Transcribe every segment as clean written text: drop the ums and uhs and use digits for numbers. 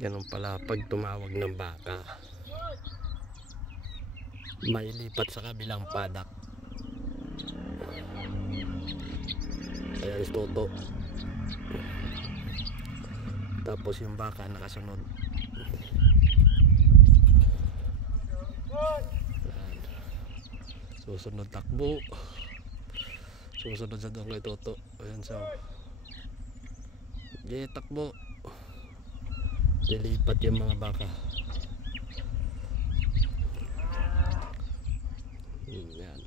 Ganun pala pag tumawag ng baka, may lipat sa kabilang padak. Ayan si Toto. Tapos yung baka nakasunod. Ayan. Susunod takbo. Susunod sa doon kay Toto. Ayan so. Okay, takbo. Lilipat yung mga baka. Yan.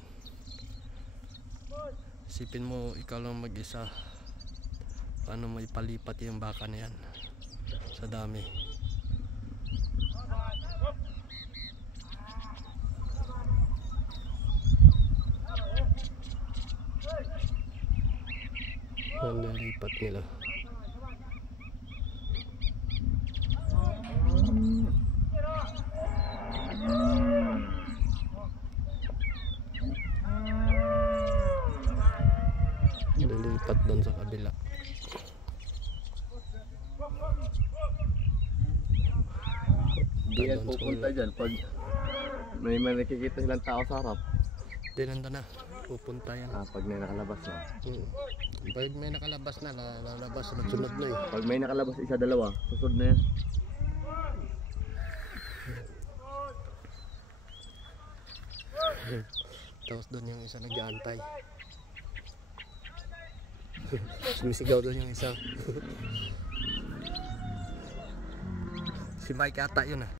Isipin mo ikaw lang mag-isa, paano mo ipalipat yung baka na yan sa dami. Yan nilipat nila. Nilipat doon sa kabila. Hindi yan pupunta dyan pag may nakikita silang tao sa harap. Hindi nandun na, pupunta yan. Pag may nakalabas na. Pag may nakalabas na, lalabas, sunod na eh. Pag may nakalabas isa dalawa, susunod na yan. Tapos doon yung isa nag-aantay. Sumisigaw doon yung isa. Si Mike ata yun ah.